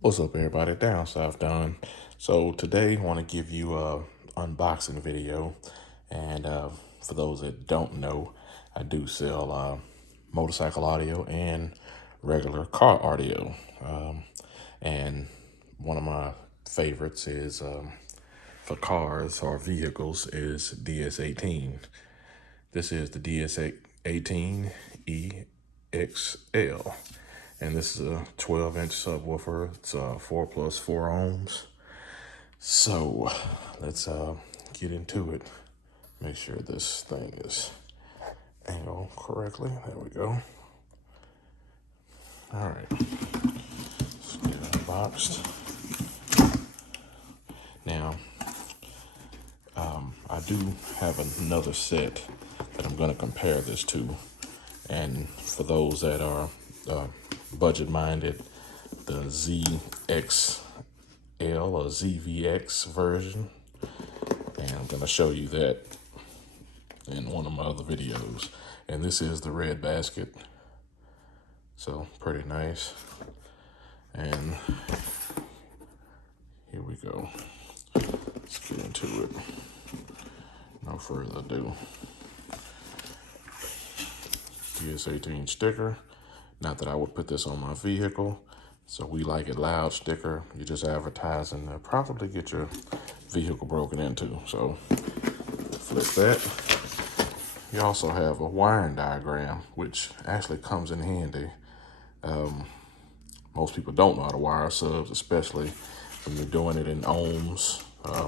What's up, everybody? Down South Don. So today I want to give you a unboxing video, and for those that don't know, I do sell motorcycle audio and regular car audio, and one of my favorites is for cars or vehicles is DS18. This is the Ds18 EXL. And this is a 12-inch subwoofer. It's 4+4 ohms. So let's get into it. Make sure this thing is angled correctly. There we go. All right, let's get it unboxed. Now, I do have another set that I'm going to compare this to. And for those that are budget-minded, the ZXL or ZVX version, and I'm going to show you that in one of my other videos. And this is the red basket, so pretty nice. And here we go. Let's get into it. No further ado. DS18 sticker. Not that I would put this on my vehicle. So We Like It Loud sticker. You're just advertising to probably get your vehicle broken into. So flip that. You also have a wiring diagram, which actually comes in handy. Most people don't know how to wire subs, especially when you're doing it in ohms,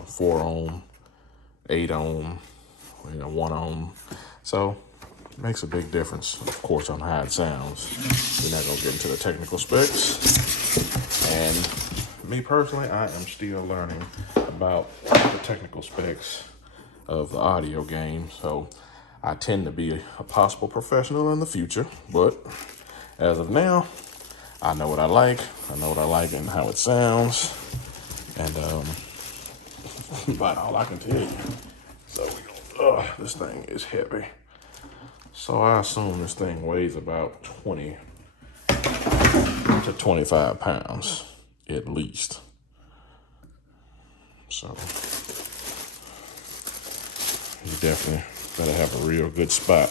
4 ohm, 8 ohm, 1 ohm. So it makes a big difference, of course, on how it sounds. We're not gonna get into the technical specs. And me personally, I am still learning about the technical specs of the audio game. So I tend to be a possible professional in the future, but as of now, I know what I like. I know what I like and how it sounds. And about all I can tell you. So this thing is heavy. So I assume this thing weighs about 20 to 25 pounds at least. So you definitely better have a real good spot.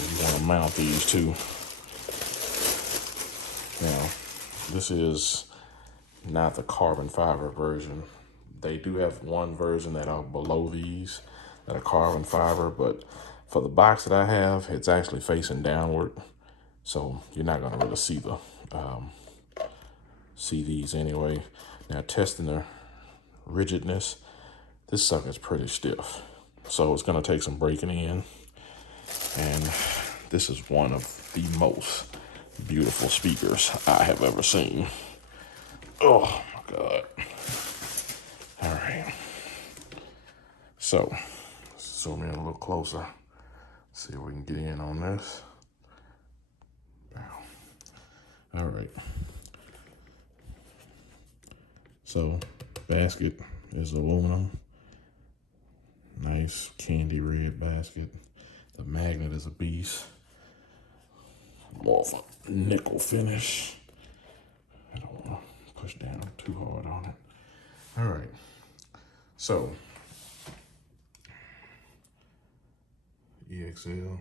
You want to mount these too. Now, this is not the carbon fiber version. They do have one version that are below these that are carbon fiber, but for the box that I have, it's actually facing downward. So you're not gonna really see the see these anyway. Now, testing the rigidness, this sucker's pretty stiff. So it's gonna take some breaking in. And this is one of the most beautiful speakers I have ever seen. Oh my God. All right. So, zoom in a little closer. See if we can get in on this. All right. So, basket is aluminum. Nice candy red basket. The magnet is a beast. More of a nickel finish. I don't want to push down too hard on it. All right. So, EXL,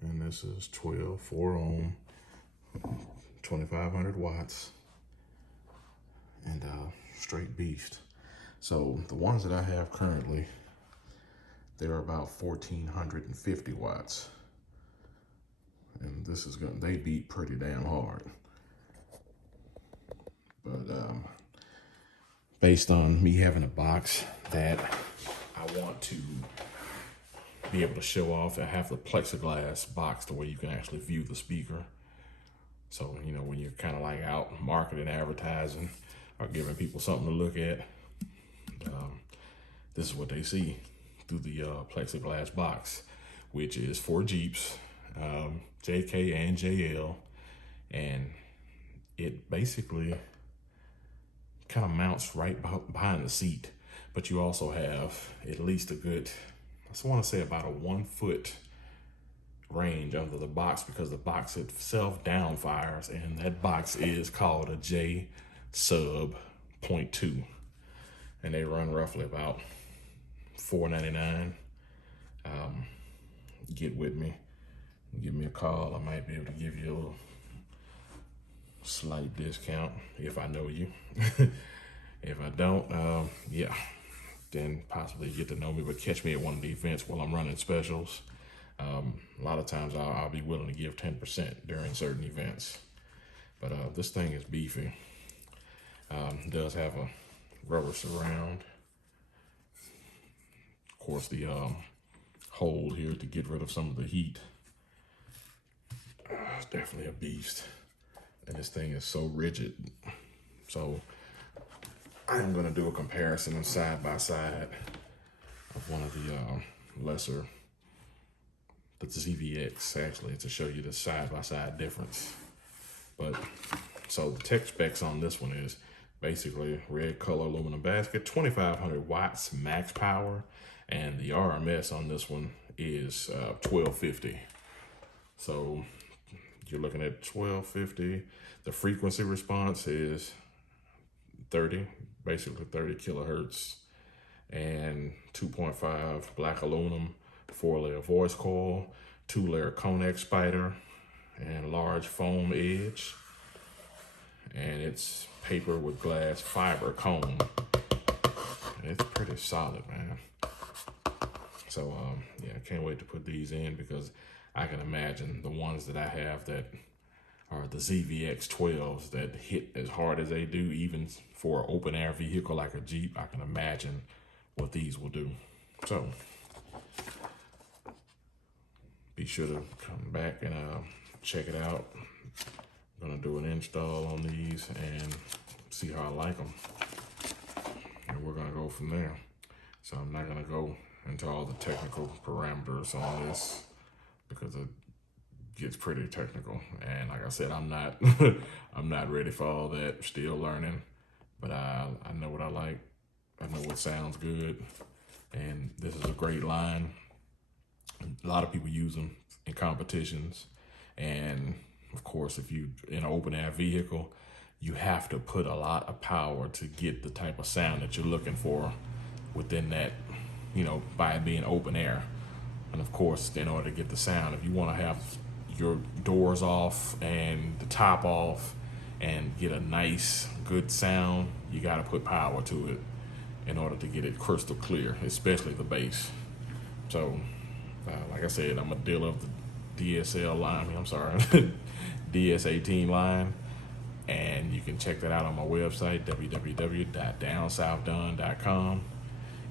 and this is 12, 4 ohm, 2,500 watts, and straight beast. So the ones that I have currently, they're about 1,450 watts, and this is gonna, they beat pretty damn hard. But based on me having a box that I want to be able to show off, I have the plexiglass box to where you can actually view the speaker. So, when you're kind of like out marketing, advertising, or giving people something to look at, this is what they see through the plexiglass box, which is 4 Jeeps, JK and JL. And it basically kind of mounts right behind the seat. But you also have at least a good, I want to say about a 1 foot range under the box because the box itself downfires, and that box is called a J sub 0.2, and they run roughly about $4.99. Get with me, give me a call. I might be able to give you a little slight discount if I know you. If I don't, yeah, then possibly get to know me, but catch me at one of the events while I'm running specials. A lot of times I'll be willing to give 10% during certain events. But this thing is beefy. It does have a rubber surround. Of course, the hole here to get rid of some of the heat. It's definitely a beast. And this thing is so rigid. So I'm gonna do a comparison of side by side of one of the lesser, the ZVX actually, to show you the side by side difference. But so the tech specs on this one is basically red color aluminum basket, 2,500 watts max power, and the RMS on this one is 1250. So you're looking at 1250. The frequency response is 30, basically 30 kilohertz, and 2.5 black aluminum, 4-layer voice coil, 2-layer Conex spider, and large foam edge. And it's paper with glass fiber cone. And it's pretty solid, man. So yeah, I can't wait to put these in, because I can imagine the ones that I have that are the ZVX-12s that hit as hard as they do, even for an open air vehicle like a Jeep. I can imagine what these will do. So be sure to come back and check it out. I'm gonna do an install on these and see how I like them, and we're gonna go from there. So I'm not gonna go into all the technical parameters on this because it gets pretty technical, and like I said, I'm not I'm not ready for all that. Still learning, but I know what I like. I know what sounds good, and this is a great line. A lot of people use them in competitions, and of course, if you in an open air vehicle, you have to put a lot of power to get the type of sound that you're looking for within that, you know, by being open air. And of course, in order to get the sound, if you want to have your doors off and the top off and get a nice, good sound, you got to put power to it in order to get it crystal clear, especially the bass. So, like I said, I'm a dealer of the DSL line. Ds18 line, and you can check that out on my website, www.downsouthDone.com,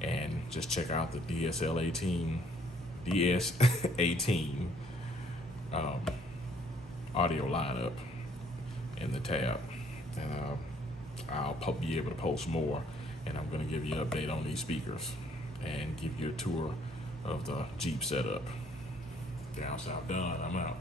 and just check out the Ds18 audio lineup in the tab, and I'll be able to post more, and I'm going to give you an update on these speakers and give you a tour of the Jeep setup. Down South Done, I'm out.